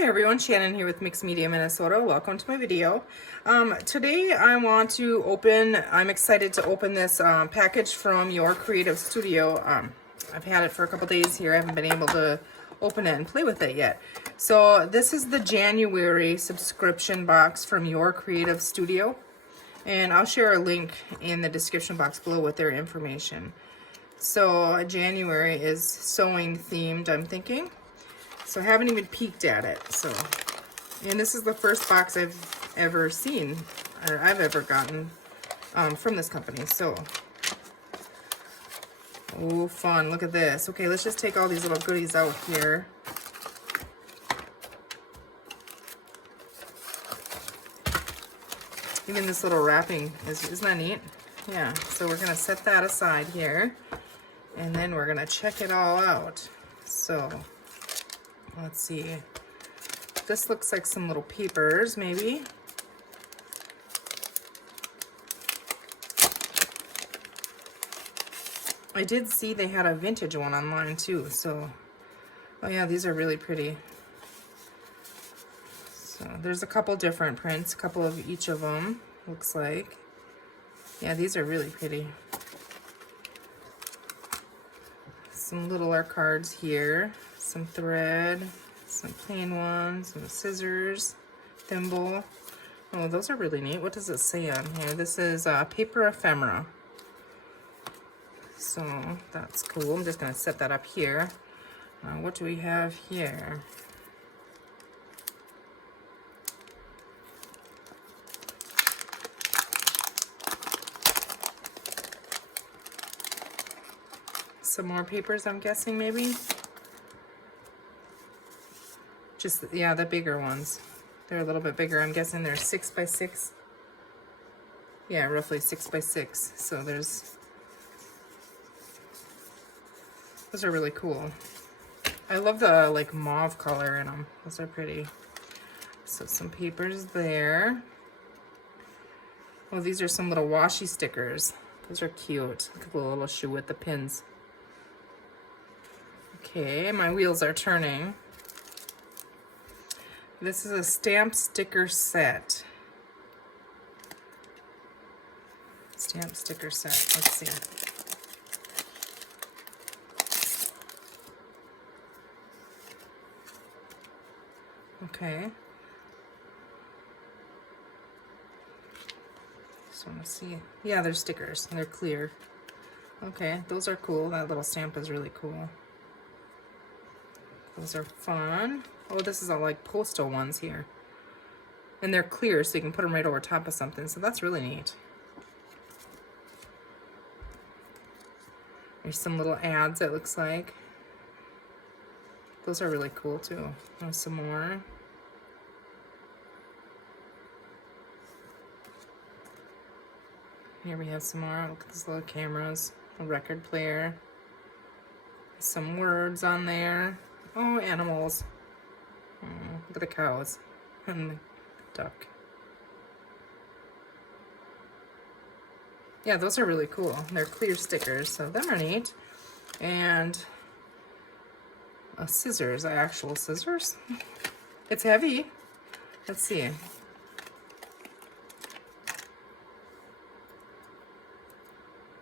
Hi everyone, Shannon here with Mixed Media Minnesota. Welcome to my video. Today I'm excited to open this package from Your Creative Studio. I've had it for a couple days here. I haven't been able to open it and play with it yet. So this is the January subscription box from Your Creative Studio. And I'll share a link in the description box below with their information. So January is sewing themed, I'm thinking. So I haven't even peeked at it. And this is the first box I've ever seen, or I've ever gotten from this company. So, oh, fun! Look at this. Okay, let's just take all these little goodies out here. Even this little wrapping isn't that neat? Yeah. So we're gonna set that aside here, and then we're gonna check it all out. So. Let's see. This looks like some little papers, maybe. I did see they had a vintage one online too, so. Oh yeah, these are really pretty. So there's a couple different prints, a couple of each of them, looks like. Yeah, these are really pretty. Some littler cards here, some thread, some plain ones, some scissors, thimble. Oh, those are really neat. What does it say on here? This is paper ephemera. So that's cool. I'm just going to set that up here. What do we have here? Some more papers, I'm guessing, maybe. Just, yeah, the bigger ones. They're a little bit bigger. I'm guessing they're 6 by 6. Yeah, roughly 6 by 6. So those are really cool. I love the like mauve color in them. Those are pretty. So some papers there. Oh, these are some little washi stickers. Those are cute. Look at the little shoe with the pins. Okay, my wheels are turning. This is a stamp sticker set. Stamp sticker set. Let's see. Okay. Just want to see. Yeah, they're stickers. They're clear. Okay, those are cool. That little stamp is really cool. Those are fun. Oh, this is all like postal ones here. And they're clear, so you can put them right over top of something. So that's really neat. There's some little ads, it looks like. Those are really cool, too. There's some more. Here we have some more. Look at these little cameras. A record player. Some words on there. Oh, animals. Oh, look at the cows and the duck. Yeah, those are really cool. They're clear stickers, so them are neat. And scissors, actual scissors. It's heavy. Let's see.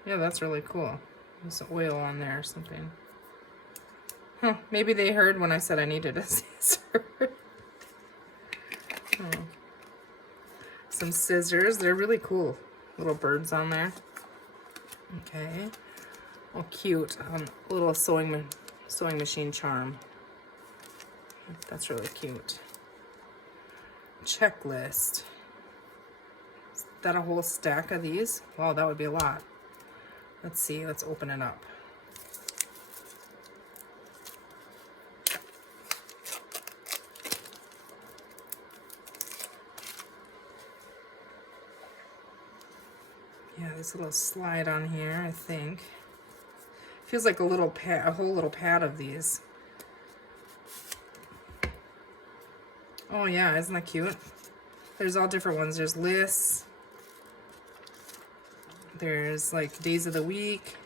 Yeah, that's really cool. There's oil on there or something. Huh, maybe they heard when I said I needed a scissor. Oh. Some scissors. They're really cool. Little birds on there. Okay. Oh, cute. Little sewing machine charm. That's really cute. Checklist. Is that a whole stack of these? Wow, that would be a lot. Let's see. Let's open it up. Yeah, this little slide on here, I think. Feels like a little pad, a whole little pad of these. Oh yeah, isn't that cute? There's all different ones. There's lists. There's like days of the week.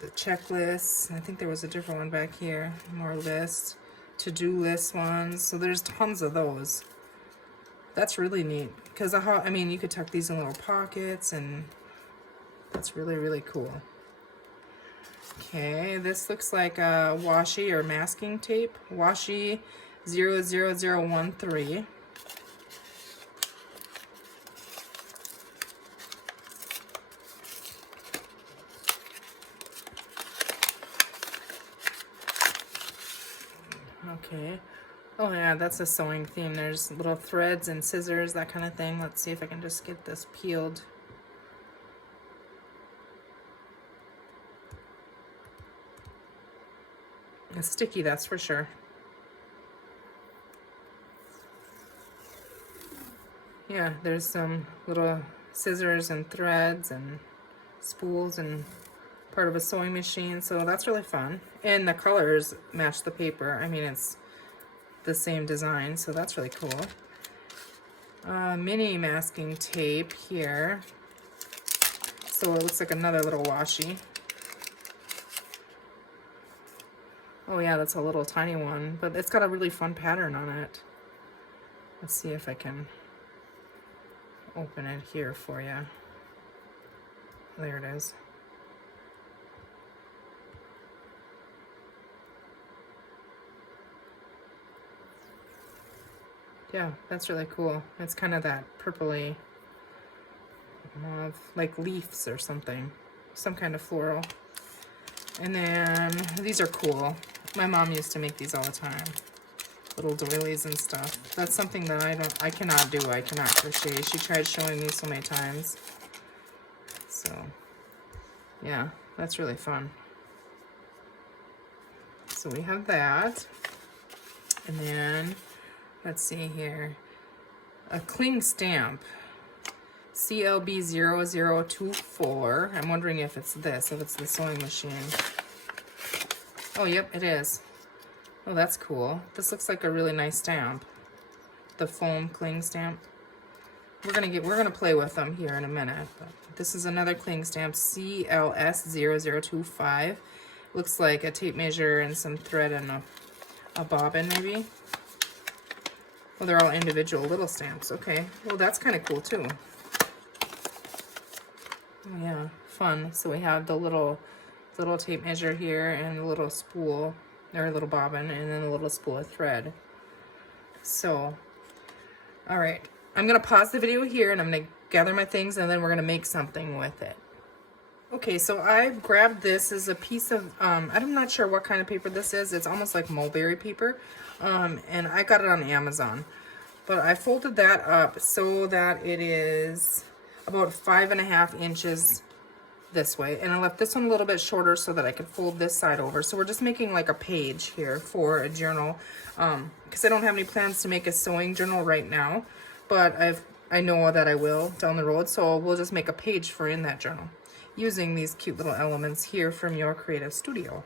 The checklist. I think there was a different one back here. More lists. to-do list ones. So there's tons of those. That's really neat because I mean, you could tuck these in little pockets, and that's really, really cool. Okay, this looks like a washi or masking tape. Washi 00013. Okay. Oh yeah, that's a sewing theme. There's little threads and scissors, that kind of thing. Let's see if I can just get this peeled. It's sticky, that's for sure. Yeah, there's some little scissors and threads and spools and part of a sewing machine, so that's really fun. And the colors match the paper. I mean, it's the same design, so that's really cool. Mini masking tape here. So it looks like another little washi. Oh yeah, that's a little tiny one, but it's got a really fun pattern on it. Let's see if I can open it here for you. There it is. Yeah, that's really cool. It's kind of that purpley mauve, like leaves or something. Some kind of floral. And then these are cool. My mom used to make these all the time. Little doilies and stuff. That's something that I cannot do. I cannot crochet. She tried showing me so many times. So, yeah, that's really fun. So we have that. And then, let's see here. A cling stamp. CLB0024. I'm wondering if it's this, if it's the sewing machine. Oh, yep, it is. Oh, that's cool. This looks like a really nice stamp. The foam cling stamp. We're gonna play with them here in a minute. But this is another cling stamp, CLS0025. Looks like a tape measure and some thread and a bobbin maybe. Well, they're all individual little stamps. Okay, well that's kind of cool too. Oh, yeah, fun. So we have the little tape measure here and the little spool, or a little bobbin, and then a little spool of thread. So, all right, I'm gonna pause the video here and I'm gonna gather my things and then we're gonna make something with it. Okay, so I grabbed this as a piece of, I'm not sure what kind of paper this is. It's almost like mulberry paper, and I got it on Amazon. But I folded that up so that it is about 5.5 inches this way, and I left this one a little bit shorter so that I could fold this side over. So we're just making like a page here for a journal, because I don't have any plans to make a sewing journal right now, but I know that I will down the road, so we'll just make a page for in that journal using these cute little elements here from Your Creative Studio.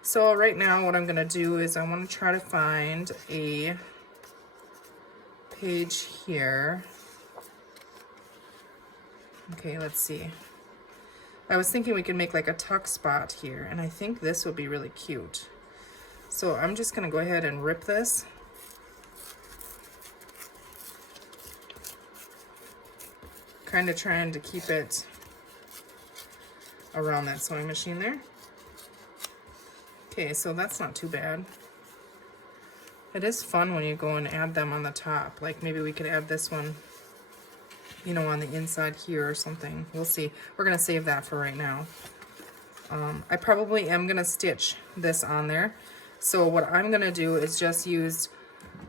So right now what I'm going to do is I want to try to find a page here. Okay, let's see. I was thinking we could make like a tuck spot here, and I think this would be really cute. So I'm just going to go ahead and rip this. Kind of trying to keep it around that sewing machine there. Okay, so that's not too bad. It is fun when you go and add them on the top. Like maybe we could add this one, you know, on the inside here or something. We'll see. We're going to save that for right now. I probably am going to stitch this on there. So what I'm going to do is just use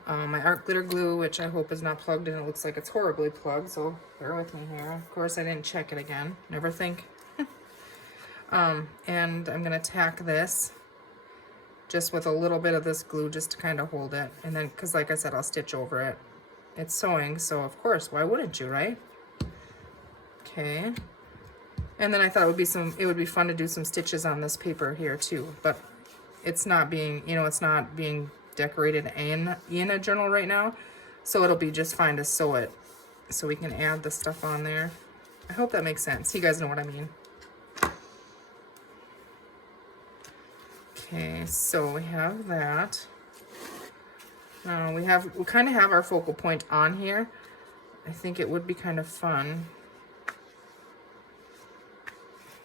my art glitter glue, which I hope is not plugged, and it looks like it's horribly plugged, so bear with me here. Of course, I didn't check it again. Never think. And I'm going to tack this just with a little bit of this glue just to kind of hold it. And then, because like I said, I'll stitch over it. It's sewing, so of course, why wouldn't you, right? Okay. And then I thought it would be fun to do some stitches on this paper here too, but it's not being, you know, it's not being decorated in a journal right now, so it'll be just fine to sew it so we can add the stuff on there. I hope that makes sense. You guys know what I mean. Okay, so we have that. We kind of have our focal point on here. I think it would be kind of fun.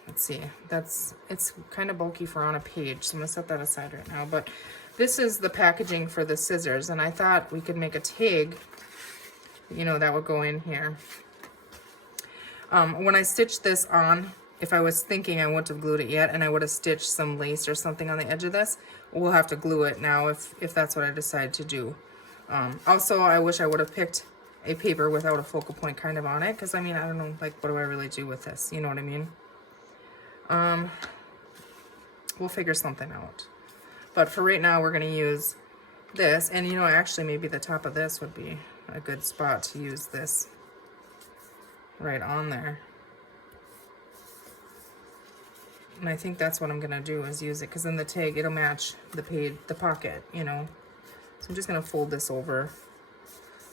Let's see, it's kind of bulky for on a page, so I'm gonna set that aside right now. But this is the packaging for the scissors, and I thought we could make a tag, you know, that would go in here. When I stitched this on, if I was thinking I wouldn't have glued it yet, and I would have stitched some lace or something on the edge of this, we'll have to glue it now if that's what I decide to do. Also, I wish I would have picked a paper without a focal point kind of on it, because I mean, I don't know, like, what do I really do with this? You know what I mean? We'll figure something out. But for right now, we're going to use this. And, you know, actually, maybe the top of this would be a good spot to use this right on there. And I think that's what I'm going to do, is use it, because then the tag, it'll match the page, the pocket, you know. So I'm just going to fold this over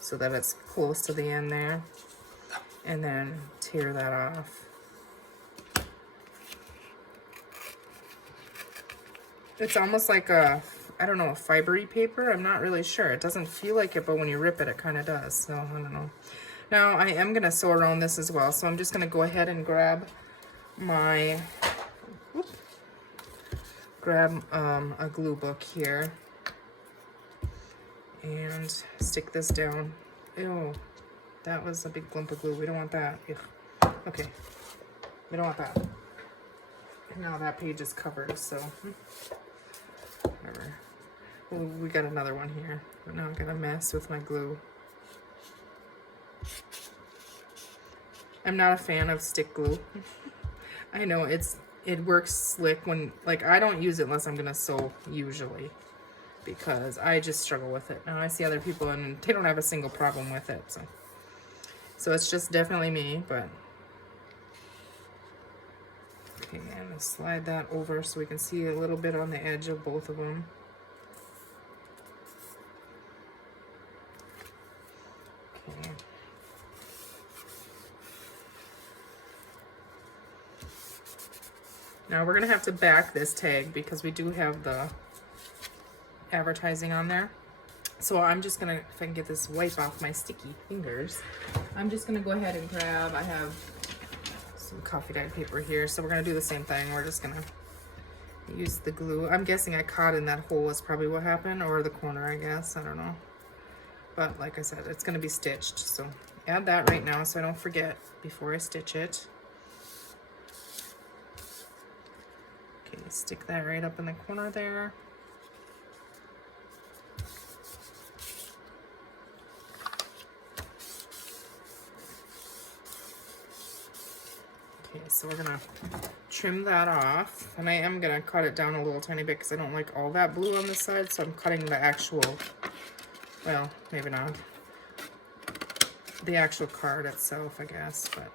so that it's close to the end there. And then tear that off. It's almost like a, I don't know, a fibery paper. I'm not really sure. It doesn't feel like it, but when you rip it, it kind of does. So, I don't know. Now, I am going to sew around this as well. So I'm just going to go ahead and grab my, a glue book here. And stick this down. Ew, that was a big clump of glue. We don't want that. Ugh. Okay, we don't want that. Now that page is covered, so whatever. Well, we got another one here, but now I'm gonna mess with my glue. I'm not a fan of stick glue. I know it works slick when, like, I don't use it unless I'm gonna sew usually, because I just struggle with it. Now I see other people and they don't have a single problem with it, so it's just definitely me. But okay, I'm gonna slide that over so we can see a little bit on the edge of both of them. Okay. Now we're gonna have to back this tag because we do have the advertising on there. So I'm just gonna, if I can get this wipe off my sticky fingers, I'm just gonna go ahead and grab, I have some coffee dyed paper here, so we're gonna do the same thing. We're just gonna use the glue. I'm guessing I caught in that hole is probably what happened, or the corner, I guess, I don't know. But like I said, it's gonna be stitched, so add that right now so I don't forget before I stitch it. Okay, stick that right up in the corner there. Okay, so we're gonna trim that off, and I am gonna cut it down a little tiny bit because I don't like all that blue on this side, so I'm cutting the actual, well, maybe not, the actual card itself, I guess, but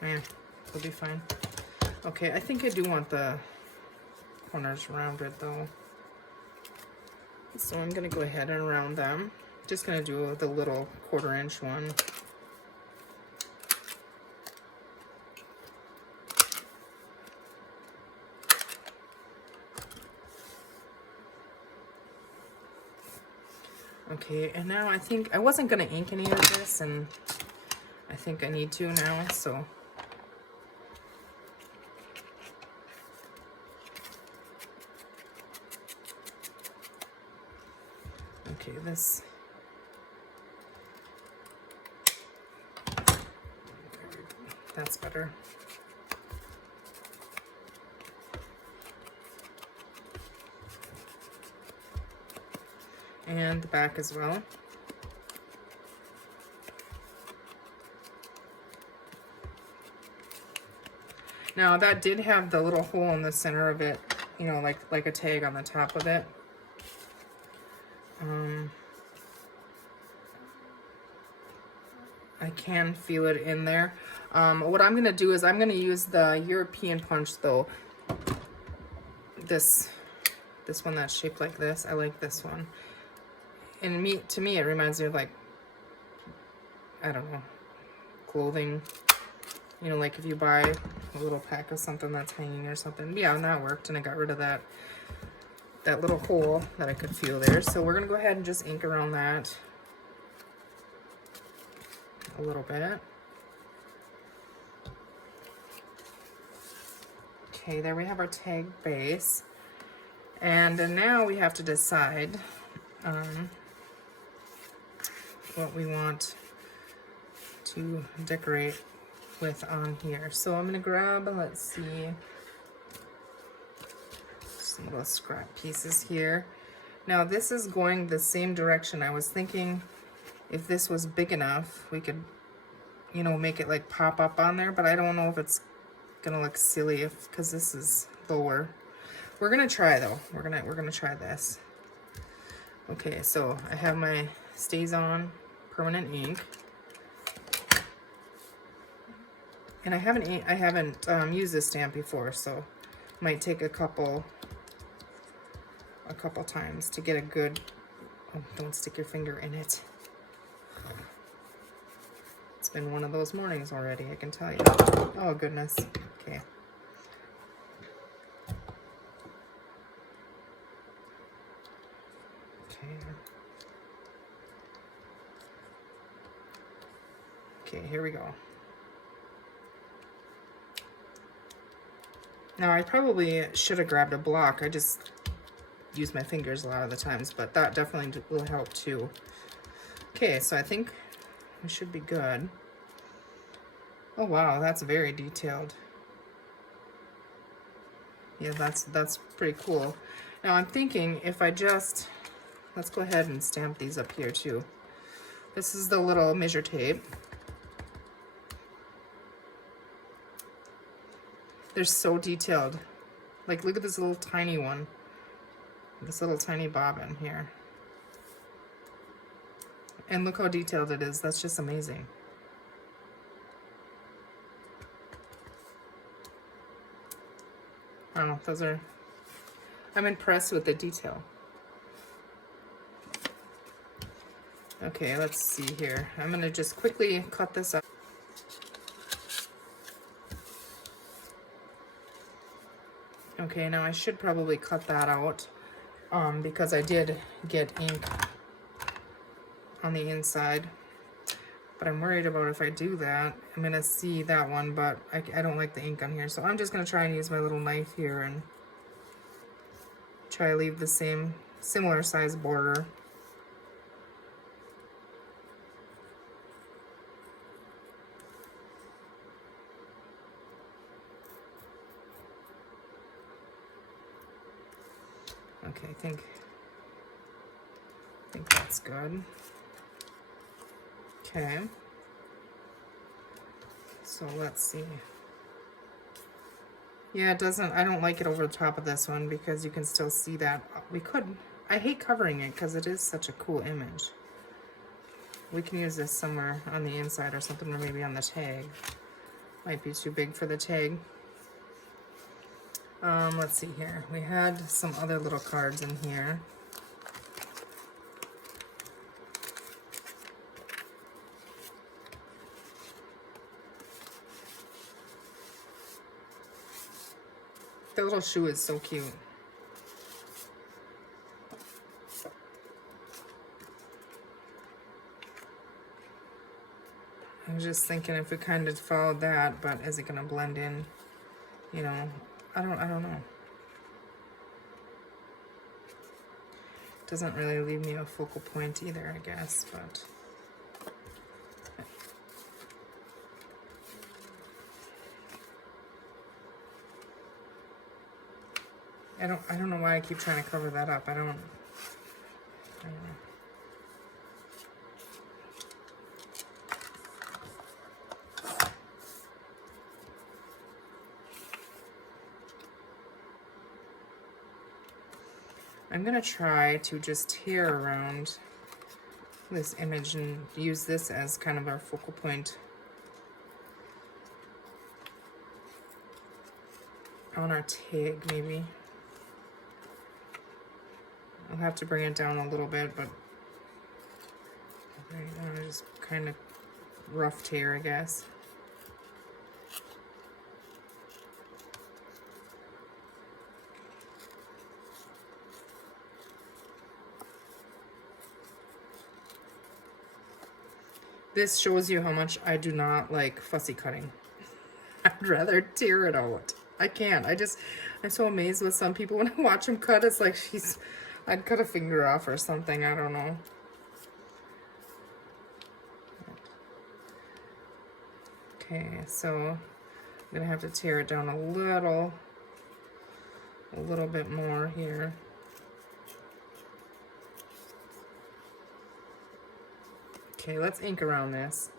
yeah, it'll be fine. Okay, I think I do want the corners rounded though, so I'm gonna go ahead and round them. Just gonna do the little 1/4 inch one. Okay, and now I think I wasn't gonna ink any of this, and I think I need to now, so. Okay, this. That's better. And the back as well. Now that did have the little hole in the center of it, you know, like a tag on the top of it. I can feel it in there. What I'm gonna do is I'm gonna use the European punch though. This one that's shaped like this. I like this one. And to me, it reminds me of, like, I don't know, clothing. You know, like if you buy a little pack of something that's hanging or something. Yeah, and that worked, and I got rid of that that little hole that I could feel there. So we're gonna go ahead and just ink around that a little bit. Okay, there we have our tag base. And then now we have to decide what we want to decorate with on here. So I'm gonna grab, let's see, some little scrap pieces here. Now this is going the same direction. I was thinking if this was big enough, we could, you know, make it like pop up on there, but I don't know if it's gonna look silly because this is lower. We're gonna try though. We're gonna try this. Okay, so I have my Stays On permanent ink, and I haven't used this stamp before, so might take a couple times to get a good. Oh, don't stick your finger in it. It's been one of those mornings already, I can tell you. Oh goodness. Okay. Okay, here we go. Now I probably should have grabbed a block. I just use my fingers a lot of the times, but that definitely will help too. Okay, so I think we should be good. Oh wow, that's very detailed. Yeah, that's pretty cool. Now I'm thinking if I just, let's go ahead and stamp these up here too. This is the little measure tape. They're so detailed. Like, look at this little tiny one. This little tiny bobbin here. And look how detailed it is. That's just amazing. Oh, those are... I'm impressed with the detail. Okay, let's see here. I'm going to just quickly cut this up. Okay, now I should probably cut that out because I did get ink on the inside. But I'm worried about if I do that, I'm going to see that one, but I don't like the ink on here. So I'm just going to try and use my little knife here and try to leave the similar size border. Okay, I think that's good. Okay. So let's see. Yeah, it doesn't, I don't like it over the top of this one because you can still see that. I hate covering it because it is such a cool image. We can use this somewhere on the inside or something, or maybe on the tag. Might be too big for the tag. Let's see here. We had some other little cards in here. The little shoe is so cute. I was just thinking if we kind of followed that, but is it gonna blend in? You know, I don't know. Doesn't really leave me a focal point either, I guess, but I don't know why I keep trying to cover that up. I don't know. I'm gonna try to just tear around this image and use this as kind of our focal point on our tag, maybe. I'll have to bring it down a little bit, but right now just kind of rough tear, I guess. This shows you how much I do not like fussy cutting. I'd rather tear it out. I can't. I'm so amazed with some people when I watch them cut. It's like I'd cut a finger off or something. I don't know. Okay, so I'm gonna have to tear it down a little bit more here. Okay, let's ink around this.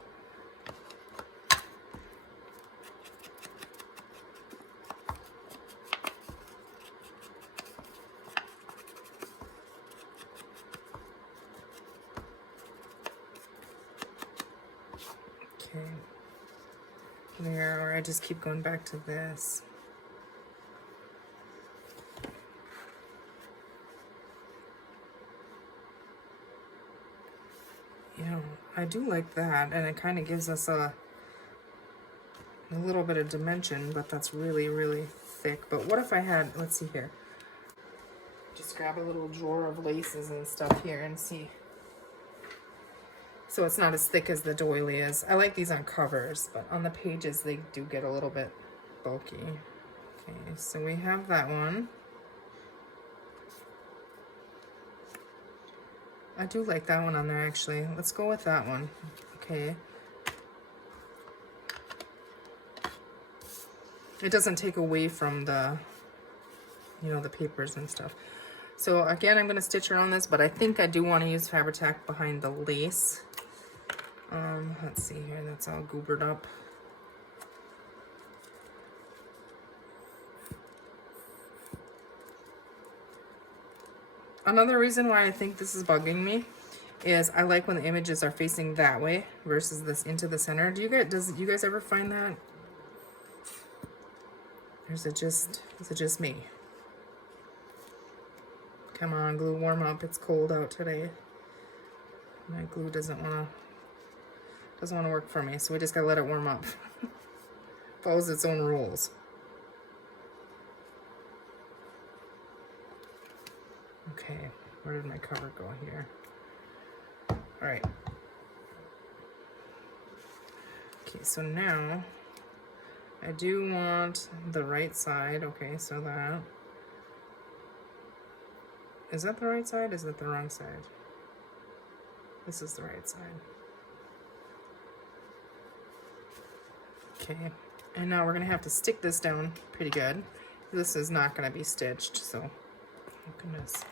Okay, there, or I just keep going back to this. You know, I do like that, and it kind of gives us a little bit of dimension, but that's really, really thick. But what if I had, let's see here, just grab a little drawer of laces and stuff here and see. So it's not as thick as the doily is. I like these on covers, but on the pages they do get a little bit bulky. Okay, so we have that one. I do like that one on there actually. Let's go with that one. Okay. It doesn't take away from the, you know, the papers and stuff. So again, I'm going to stitch around this, but I think I do want to use Fabri-Tac behind the lace. Let's see here, that's all goobered up. Another reason why I think this is bugging me is I like when the images are facing that way versus this into the center. Do you guys ever find that? Or is it just me? Come on, glue, warm up. It's cold out today. My glue doesn't want to work for me, so we just gotta let it warm up. Follows its own rules. Okay, where did my cover go here? All right. Okay, so now I do want the right side. Okay, so that. Is that the right side? Is that the wrong side? This is the right side. Okay, and now we're gonna have to stick this down pretty good. This is not gonna be stitched, so, oh goodness.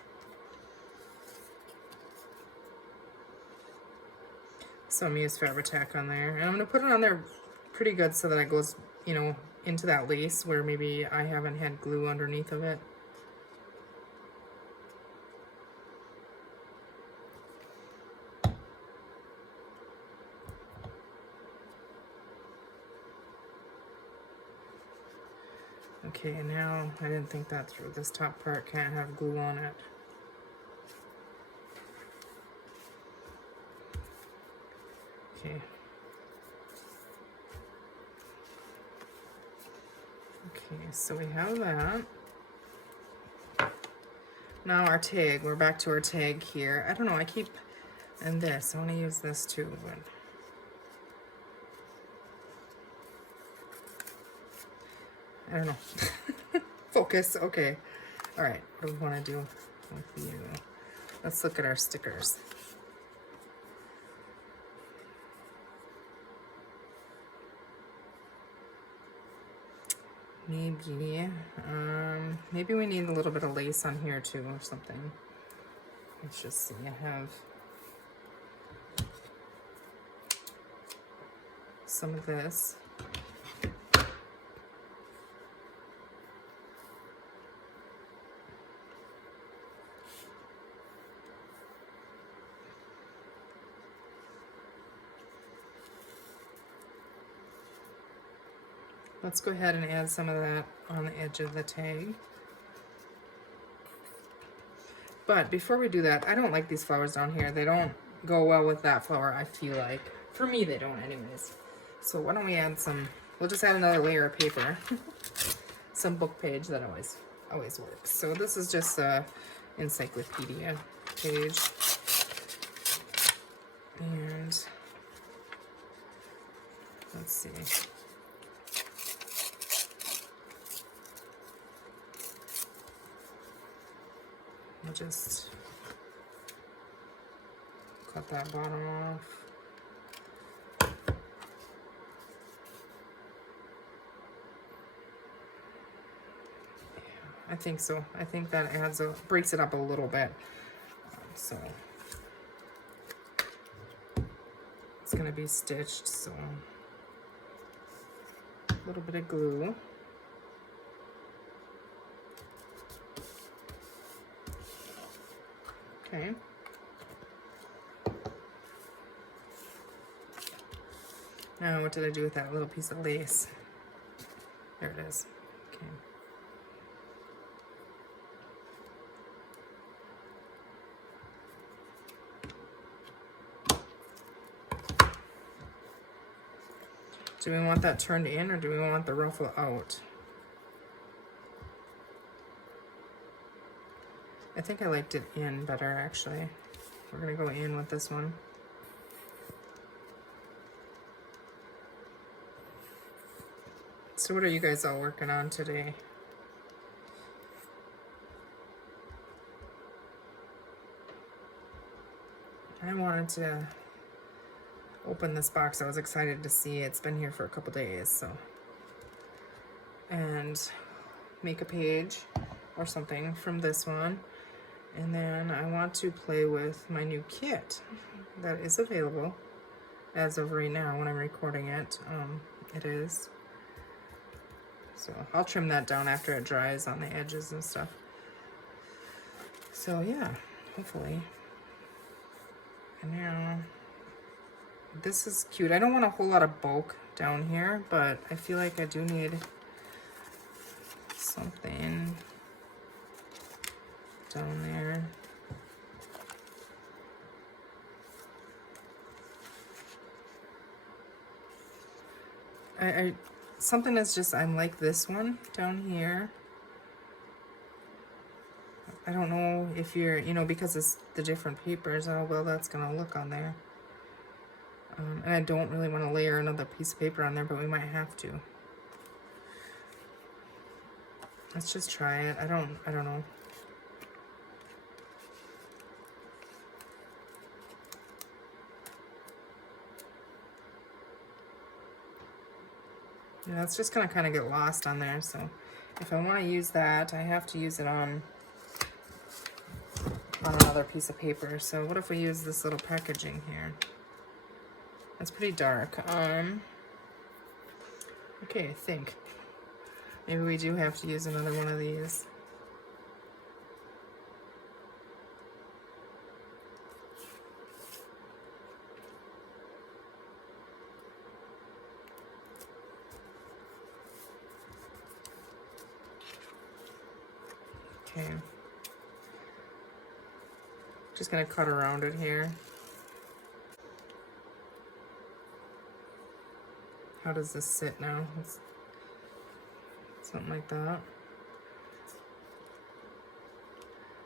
So I'm gonna use Fabri-Tac on there, and I'm gonna put it on there pretty good so that it goes, you know, into that lace where maybe I haven't had glue underneath of it. Okay, now I didn't think that through. This top part can't have glue on it. Okay. Okay, so we have that. Now our tag, we're back to our tag here. I don't know, and this, I want to use this too, but I don't know. Focus, okay. All right, what do we want to do with you? Let's look at our stickers. Maybe we need a little bit of lace on here too or something. Let's just see, I have some of this. Let's go ahead and add some of that on the edge of the tag. But before we do that, I don't like these flowers down here. They don't go well with that flower, I feel like. For me, they don't anyways. So why don't we add some, we'll just add another layer of paper. Some book page, that always works. So this is just a encyclopedia page. And Let's see. I'll just cut that bottom off. I think so. I think that breaks it up a little bit. So it's gonna be stitched, so a little bit of glue. Okay. Now what did I do with that little piece of lace? There it is. Okay. Do we want that turned in or do we want the ruffle out? I think I liked it in better actually. We're gonna go in with this one. So what are you guys all working on today? I wanted to open this box. I was excited to see it's been here for a couple days, so. And make a page or something from this one. And then I want to play with my new kit that is available as of right now when I'm recording it. It is. So I'll trim that down after it dries on the edges and stuff. So yeah, hopefully. And now, this is cute. I don't want a whole lot of bulk down here, but I feel like I do need something down there. Something is just, I'm like this one down here. I don't know if you're, you know, because it's the different papers, how well that's gonna look on there. And I don't really want to layer another piece of paper on there, but we might have to. Let's just try it. I don't know. Yeah, it's just gonna kind of get lost on there. So if I want to use that, I have to use it on another piece of paper. So what if we use this little packaging here? That's pretty dark. Okay, I think maybe we do have to use another one of these. Okay. Just gonna cut around it here. How does this sit now? It's something like that.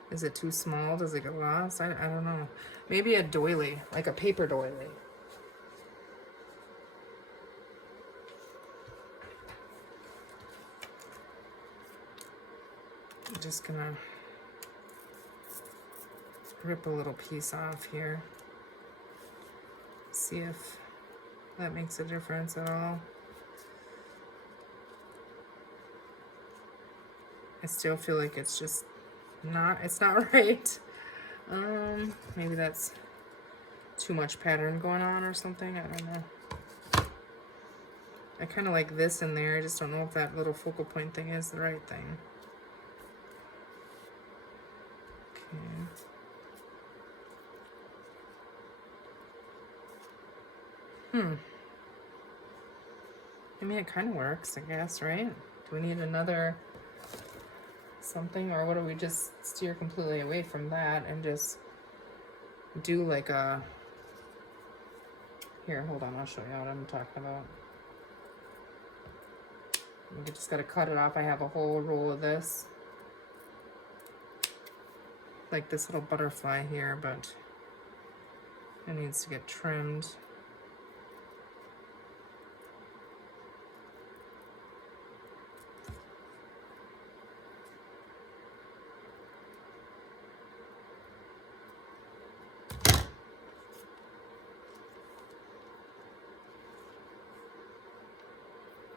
Is it too small? Does it get lost? I don't know. Maybe a doily, like a paper doily. I'm just gonna rip a little piece off here. See if that makes a difference at all. I still feel like it's just it's not right. Maybe that's too much pattern going on or something. I don't know. I kind of like this in there. I just don't know if that little focal point thing is the right thing. Okay. I mean, it kind of works, I guess, right? Do we need another something, or what do we just steer completely away from that and just do like a... Here, hold on, I'll show you what I'm talking about. You just gotta cut it off. I have a whole roll of this. Like this little butterfly here, but it needs to get trimmed.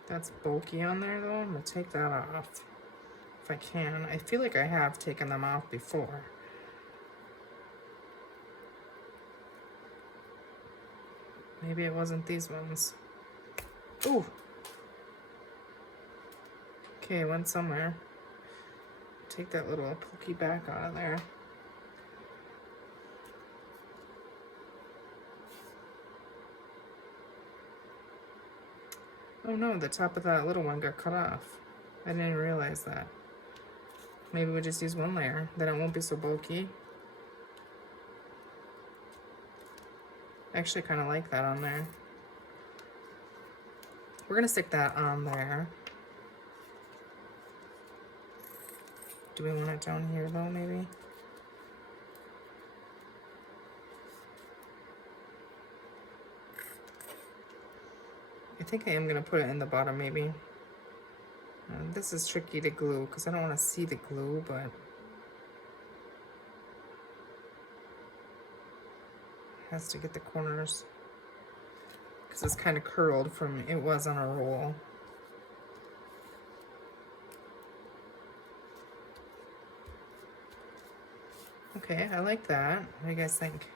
That's bulky on there though. I'm gonna take that off if I can. I feel like I have taken them off before. Maybe it wasn't these ones. Ooh. Okay, it went somewhere. Take that little pokey back out of there. Oh no, the top of that little one got cut off. I didn't realize that. Maybe we'll just use one layer, then it won't be so bulky. I actually kind of like that on there. We're gonna stick that on there. Do we want it down here though, maybe? I think I am gonna put it in the bottom maybe. This is tricky to glue because I don't want to see the glue, but has to get the corners because it's kind of curled from it was on a roll. Okay, I like that. What do you guys think?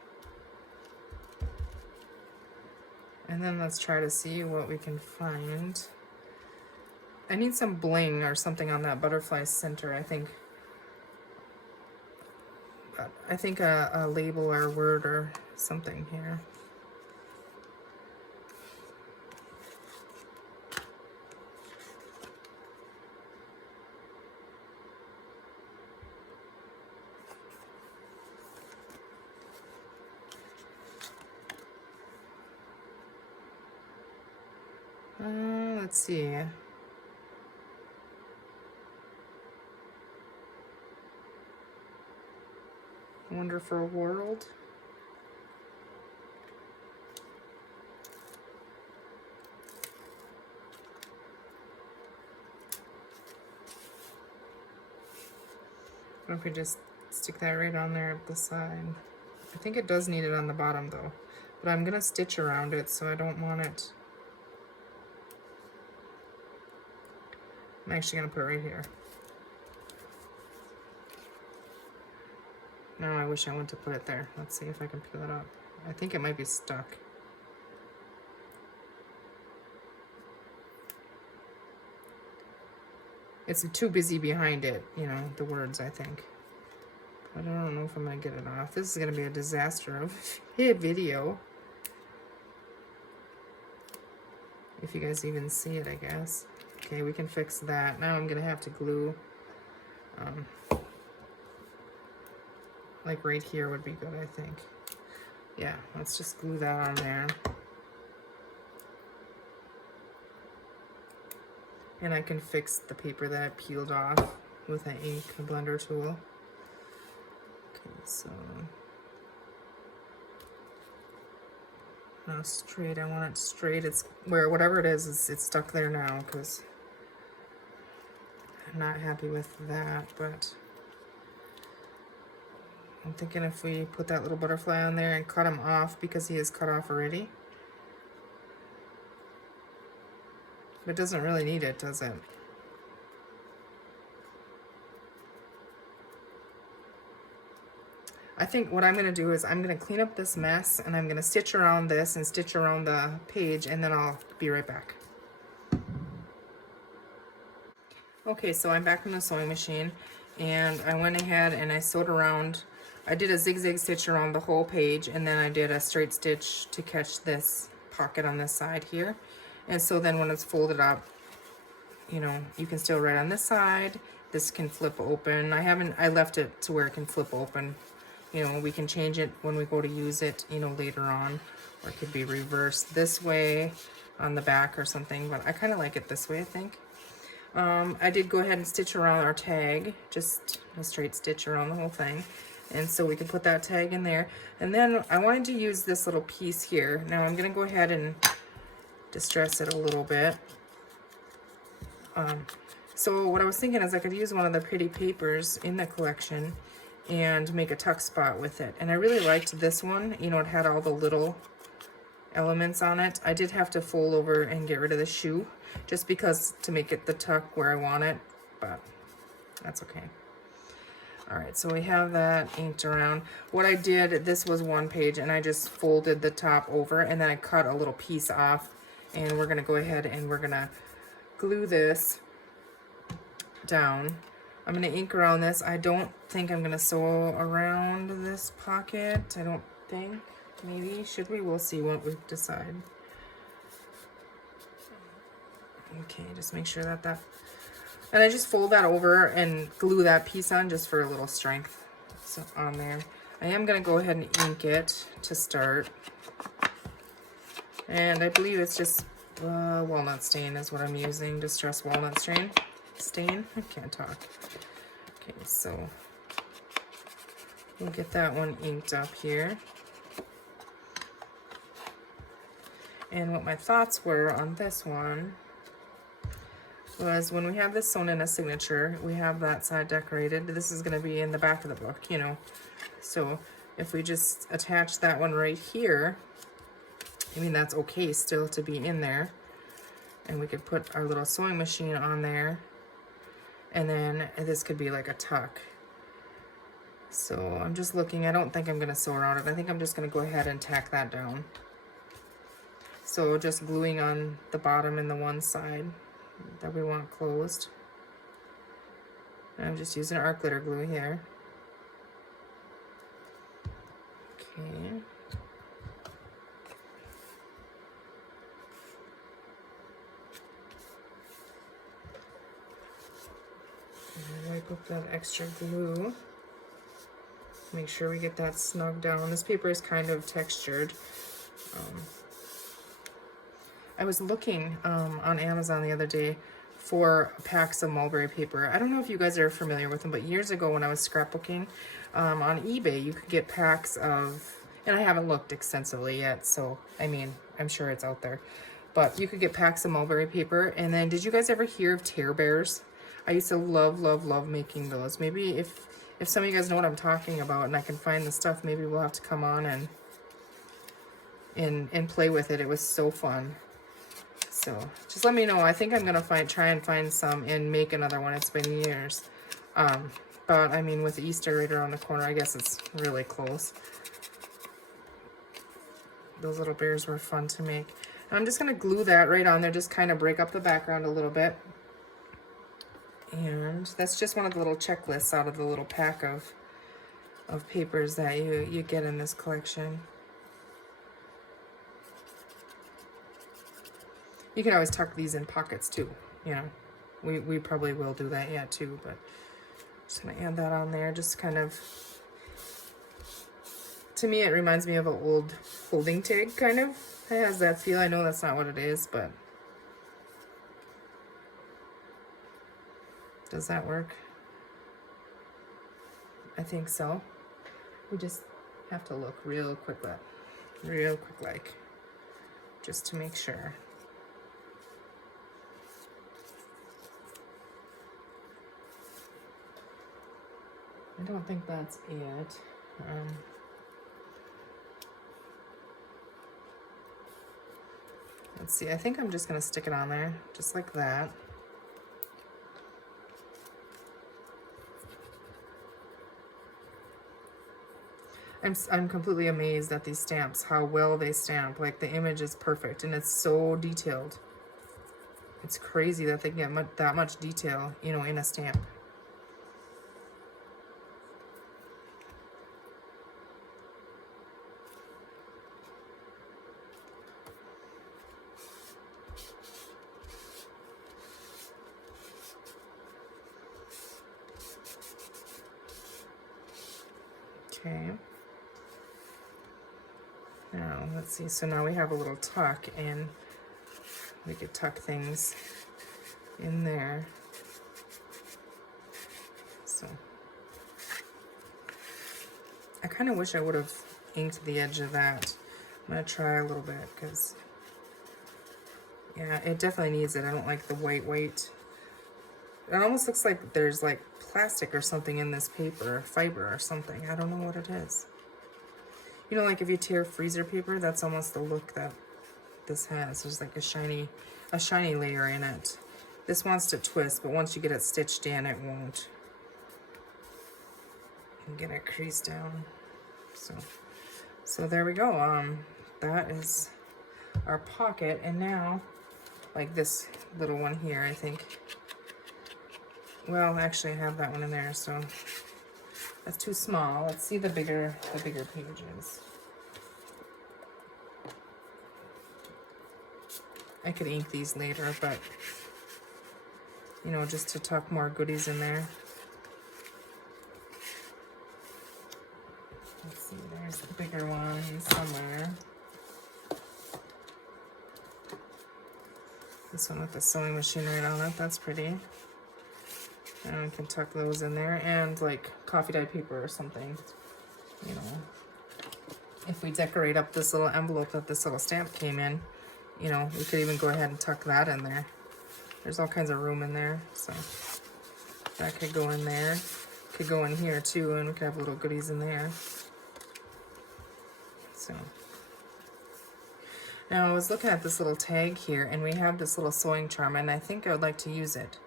And then let's try to see what we can find. I need some bling or something on that butterfly center, I think. A label or word or something here. Let's see. Wonderful world. What if we just stick that right on there at the side? I think it does need it on the bottom though, but I'm gonna stitch around it so I don't want it. I'm actually gonna put it right here. Now I wish I went to put it there. Let's see if I can peel it up. I think it might be stuck. It's too busy behind it, you know, the words, I think. I don't know if I'm gonna get it off. This is gonna be a disaster of a video. If you guys even see it, I guess. Okay, we can fix that. Now I'm gonna have to glue. Like right here would be good, I think. Yeah, let's just glue that on there. And I can fix the paper that I peeled off with an ink blender tool. Okay, so now straight, I want it straight. It's where whatever it is, it's stuck there now because I'm not happy with that, but I'm thinking if we put that little butterfly on there and cut him off because he is cut off already. But it doesn't really need it, does it? I think what I'm going to do is I'm going to clean up this mess and I'm going to stitch around this and stitch around the page and then I'll be right back. Okay, so I'm back from the sewing machine and I went ahead and I sewed around. I did a zigzag stitch around the whole page and then I did a straight stitch to catch this pocket on this side here. And so then when it's folded up, you know, you can still write on this side. This can flip open. I left it to where it can flip open. You know, we can change it when we go to use it, you know, later on. Or it could be reversed this way on the back or something, but I kind of like it this way, I think. I did go ahead and stitch around our tag, just a straight stitch around the whole thing. And so we can put that tag in there. And then I wanted to use this little piece here. Now I'm going to go ahead and distress it a little bit. So what I was thinking is I could use one of the pretty papers in the collection and make a tuck spot with it. And I really liked this one. You know, it had all the little elements on it. I did have to fold over and get rid of the shoe just because to make it the tuck where I want it, but that's okay. All right, so we have that inked around. What I did, this was one page, and I just folded the top over, and then I cut a little piece off, and we're gonna go ahead and we're gonna glue this down. I'm gonna ink around this. I don't think I'm gonna sew around this pocket. I don't think. Maybe. Should we? We'll see what we decide. Okay, just make sure that and I just fold that over and glue that piece on just for a little strength. So on there. I am gonna go ahead and ink it to start. And I believe it's just walnut stain is what I'm using. Distress walnut stain. I can't talk. Okay, so we'll get that one inked up here. And what my thoughts were on this one was when we have this sewn in a signature, we have that side decorated. This is going to be in the back of the book, you know. So if we just attach that one right here, I mean, that's okay still to be in there. And we could put our little sewing machine on there. And then this could be like a tuck. So I'm just looking. I don't think I'm going to sew around it. I think I'm just going to go ahead and tack that down. So just gluing on the bottom and the one side that we want closed. And I'm just using our glitter glue here. Okay. And wipe up that extra glue. Make sure we get that snug down. This paper is kind of textured. I was looking on Amazon the other day for packs of mulberry paper. I don't know if you guys are familiar with them, but years ago when I was scrapbooking, on eBay you could get packs of, and I haven't looked extensively yet, so I mean, I'm sure it's out there, but you could get packs of mulberry paper. And then did you guys ever hear of tear bears? I used to love making those. Maybe if some of you guys know what I'm talking about and I can find the stuff, maybe we'll have to come on and play with it. It was so fun. So just let me know. I think I'm gonna try and find some and make another one. It's been years, but I mean, with Easter right around the corner, I guess it's really close. Those little bears were fun to make. And I'm just gonna glue that right on there, just kind of break up the background a little bit. And that's just one of the little checklists out of the little pack of papers that you get in this collection. You can always tuck these in pockets too, you know. We probably will do that yet too, but just gonna add that on there. Just kind of, to me, it reminds me of an old folding tag, kind of. It has that feel. I know that's not what it is, but does that work? I think so. We just have to look real quick like, just to make sure. I don't think that's it. Let's see, I think I'm just gonna stick it on there, just like that. I'm completely amazed at these stamps, how well they stamp. Like, the image is perfect, and it's so detailed. It's crazy that they get that much detail, you know, in a stamp. Okay. Now, let's see. So now we have a little tuck, and we could tuck things in there. So I kind of wish I would have inked the edge of that. I'm going to try a little bit because, yeah, it definitely needs it. I don't like the white. It almost looks like there's like plastic or something in this paper, fiber or something. I don't know what it is. You know, like if you tear freezer paper, that's almost the look that this has. There's like a shiny layer in it. This wants to twist, but once you get it stitched in, it won't. And get it creased down. So there we go. That is our pocket, and now, like this little one here, I think. Well, actually, I have that one in there, so that's too small. Let's see the bigger pages. I could ink these later, but you know, just to tuck more goodies in there. Let's see, there's the bigger one somewhere. This one with the sewing machine right on it, that's pretty. And we can tuck those in there, and like coffee dye paper or something, you know. If we decorate up this little envelope that this little stamp came in, you know, we could even go ahead and tuck that in there. There's all kinds of room in there, so that could go in there. Could go in here too, and we could have little goodies in there. So now I was looking at this little tag here, and we have this little sewing charm, and I think I would like to use it.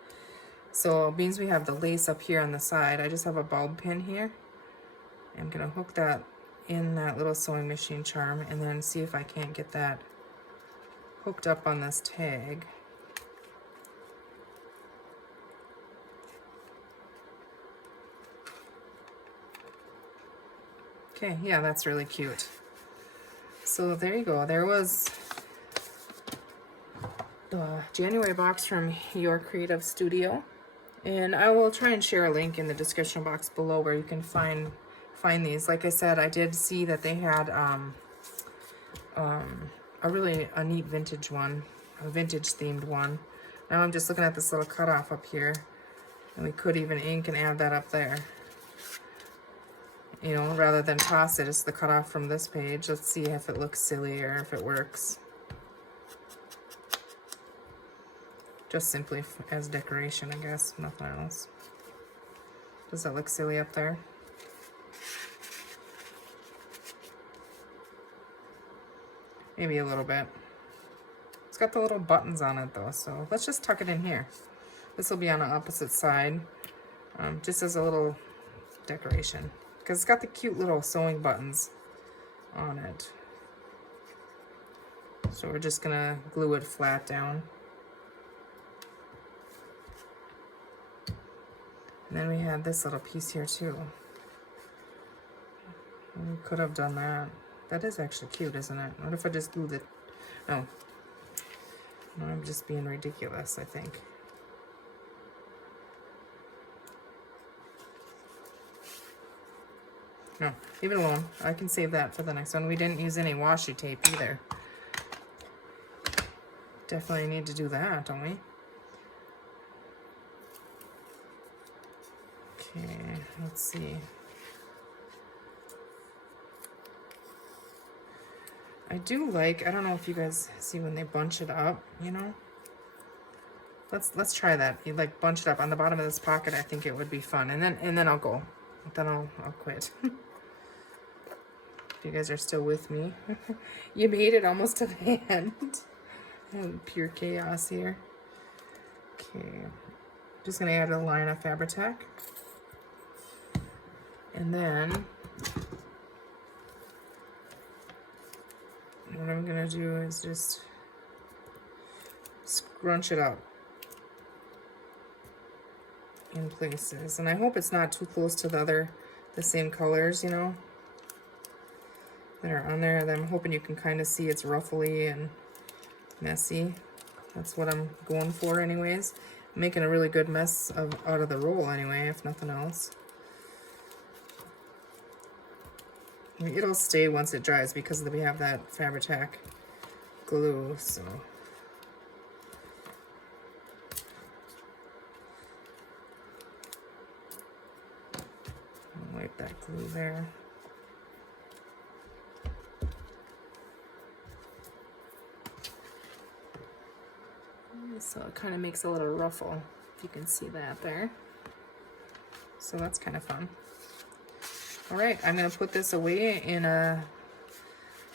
So it means we have the lace up here on the side. I just have a bulb pin here. I'm gonna hook that in that little sewing machine charm, and then see if I can't get that hooked up on this tag. Okay, yeah, that's really cute. So there you go. There was the January box from Your Creative Studio. And I will try and share a link in the description box below where you can find these. Like I said, I did see that they had a neat vintage one, a vintage themed one. Now I'm just looking at this little cutoff up here, and we could even ink and add that up there. You know, rather than toss it, it's the cutoff from this page. Let's see if it looks silly or if it works. Just simply as decoration, I guess, nothing else. Does that look silly up there? Maybe a little bit. It's got the little buttons on it though, so let's just tuck it in here. This will be on the opposite side, just as a little decoration, because it's got the cute little sewing buttons on it. So we're just gonna glue it flat down. And then we have this little piece here too. We could have done that. That is actually cute, isn't it? What if I just glued it? No. No, I'm just being ridiculous, I think. No, leave it alone. I can save that for the next one. We didn't use any washi tape either. Definitely need to do that, don't we? Okay, let's see. I do like, I don't know if you guys see when they bunch it up, you know? Let's try that. You like bunch it up on the bottom of this pocket. I think it would be fun. And then I'll go. Then I'll quit. If you guys are still with me. You made it almost to the end. Pure chaos here. Okay. Just gonna add a line of Fabri-Tac. And then what I'm gonna do is just scrunch it up in places. And I hope it's not too close to the same colors, you know, that are on there. And I'm hoping you can kind of see it's ruffly and messy. That's what I'm going for anyways. I'm making a really good mess out of the roll anyway, if nothing else. It'll stay once it dries because we have that Fabri-Tac glue, so. I'll wipe that glue there. So it kind of makes a little ruffle, if you can see that there. So that's kind of fun. All right, I'm gonna put this away in a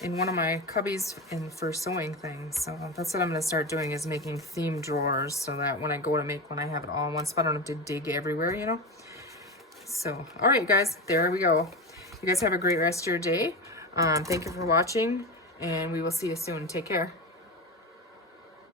in one of my cubbies for sewing things. So that's what I'm going to start doing, is making theme drawers so that when I go to make one, I have it all in one spot. I don't have to dig everywhere, you know. So, all right, guys, there we go. You guys have a great rest of your day. Thank you for watching, and we will see you soon. Take care.